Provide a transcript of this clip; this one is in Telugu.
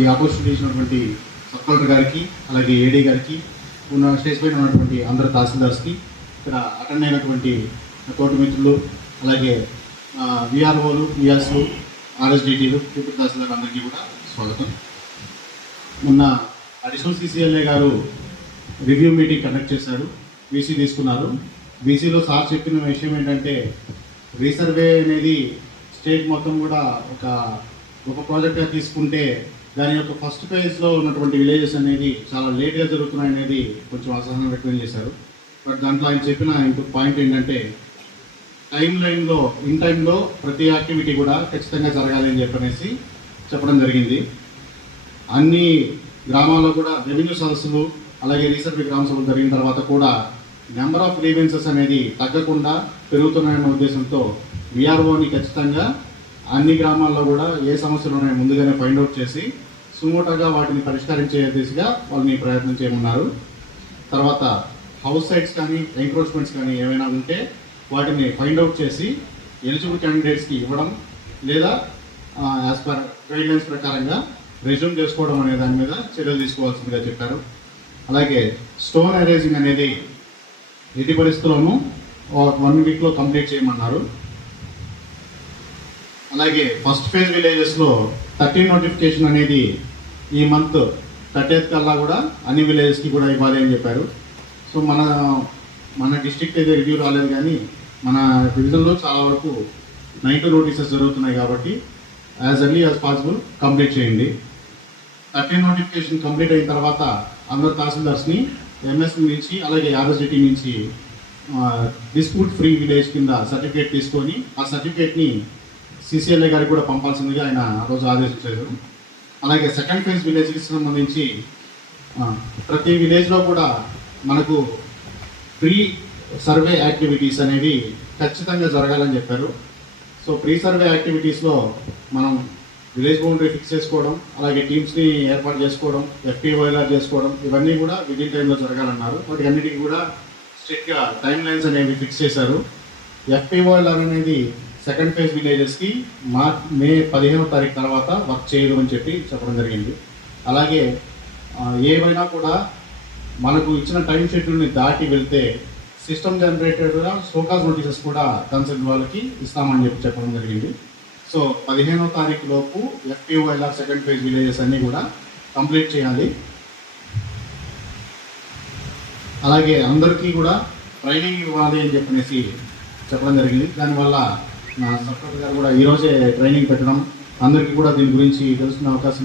ఈ ఆపర్చునిటీ ఇచ్చినటువంటి సబ్ కలెక్టర్ గారికి, అలాగే ఏడీ గారికి, స్టేజ్ పైన ఉన్నటువంటి అందరు తహసీల్దార్స్కి, ఇక్కడ అటెండ్ అయినటువంటి తోటి మిత్రులు, అలాగే విఆర్ఓలు, విఆర్స్లు, ఆర్ఎస్డిటీలు, డిప్యూటీ తహసీల్దార్ అందరికీ కూడా స్వాగతం. మొన్న అడిషనల్ సిసిఎల్ఏ గారు రివ్యూ మీటింగ్ కండక్ట్ చేశారు, వీసీ తీసుకున్నారు. వీసీలో సార్ చెప్పిన విషయం ఏంటంటే, రీసర్వే అనేది స్టేట్ మొత్తం కూడా ఒక ప్రాజెక్ట్గా తీసుకుంటే దాని యొక్క ఫస్ట్ ఫేజ్లో ఉన్నటువంటి విలేజెస్ అనేది చాలా లేట్గా జరుగుతున్నాయి అనేది కొంచెం అసహనం వ్యక్తం చేశారు. బట్ దాంట్లో ఆయన చెప్పిన ఇంకొక పాయింట్ ఏంటంటే, ఇన్ టైంలో ప్రతి యాక్టివిటీ కూడా ఖచ్చితంగా జరగాలి అని చెప్పనేసి చెప్పడం జరిగింది. అన్ని గ్రామాల్లో కూడా రెవెన్యూ సదస్సులు, అలాగే రీసర్వే గ్రామ సభలు జరిగిన తర్వాత కూడా నెంబర్ ఆఫ్ గ్రీవెన్సెస్ అనేది తగ్గకుండా పెరుగుతున్నాయన్న ఉద్దేశంతో విఆర్ఓని ఖచ్చితంగా అన్ని గ్రామాల్లో కూడా ఏ సమస్యలు ఉన్నాయో ముందుగానే ఫైండ్ అవుట్ చేసి సుమోటోగా వాటిని పరిష్కరించే దిశగా వాళ్ళని ప్రయత్నం చేయమన్నారు. తర్వాత హౌస్ సైట్స్ కానీ ఎంక్రోచ్మెంట్స్ కానీ ఏమైనా ఉంటే వాటిని ఫైండ్ అవుట్ చేసి ఎలిజిబుల్ క్యాండిడేట్స్కి ఇవ్వడం, లేదా యాజ్ పర్ గైడ్లైన్స్ ప్రకారంగా రెజ్యూమ్ చేసుకోవడం అనే దాని మీద చర్యలు తీసుకోవాల్సిందిగా చెప్పారు. అలాగే స్టోన్ అరేజింగ్ అనేది ఎట్టి పరిస్థితుల్లోనూ 1 వీక్లో కంప్లీట్ చేయమన్నారు. అలాగే ఫస్ట్ ఫేజ్ విలేజెస్లో 13 నోటిఫికేషన్ అనేది ఈ మంత్ 30th కల్లా కూడా అన్ని విలేజెస్కి కూడా ఇవ్వాలి అని చెప్పారు. సో మన డిస్ట్రిక్ట్ అయితే రివ్యూ రాలేదు, కానీ మన డివిజన్లో చాలా వరకు 9 నోటీసెస్ జరుగుతున్నాయి కాబట్టి as early as possible complete చేయండి. 13 నోటిఫికేషన్ కంప్లీట్ అయిన తర్వాత అందరు తహసీల్దార్స్ని ఎంఎస్ నుంచి, అలాగే ఆర్ఎస్డిటీ నుంచి డిస్ప్యూట్ ఫ్రీ విలేజ్ కింద సర్టిఫికేట్ తీసుకొని ఆ సర్టిఫికేట్ని సిసిఎల్ఏ గారికి కూడా పంపాల్సిందిగా ఆయన ఆ రోజు ఆదేశించారు. అలాగే సెకండ్ ఫేజ్ విలేజ్కి సంబంధించి ప్రతి విలేజ్లో కూడా మనకు ప్రీ సర్వే యాక్టివిటీస్ అనేవి ఖచ్చితంగా జరగాలని చెప్పారు. సో ప్రీ సర్వే యాక్టివిటీస్లో మనం విలేజ్ బౌండరీ ఫిక్స్ చేసుకోవడం, అలాగే టీమ్స్ని ఏర్పాటు చేసుకోవడం, ఎఫ్పిఓఎల్ఆర్ చేసుకోవడం, ఇవన్నీ కూడా విదిన్ టైంలో జరగాలన్నారు. వాటి అన్నిటికీ కూడా స్ట్రిక్ట్గా టైం లైన్స్ అనేవి ఫిక్స్ చేశారు. ఎఫ్పిఓఎల్ఆర్ అనేది సెకండ్ ఫేజ్ విలేజెస్కి మే 15వ తారీఖు తర్వాత వర్క్ చేయదు అని చెప్పడం జరిగింది. అలాగే ఏవైనా కూడా మనకు ఇచ్చిన టైం షెడ్యూల్ని దాటి వెళ్తే సిస్టమ్ జనరేటెడ్గా షోకాజ్ నోటీసెస్ కూడా కన్సర్న్ వాళ్ళకి ఇస్తామని చెప్పడం జరిగింది. సో 15వ తారీఖు లోపు ఎఫ్పిఓఎల్ఆర్ సెకండ్ ఫేజ్ విలేజెస్ అన్నీ కూడా కంప్లీట్ చేయాలి. అలాగే అందరికీ కూడా ట్రైనింగ్ ఇవ్వాలి అని చెప్పడం జరిగింది. దానివల్ల నా సబ్ కలెక్టర్ గారు కూడా ఈరోజే ట్రైనింగ్ పెట్టడం, అందరికీ కూడా దీని గురించి తెలుసుకునే అవకాశం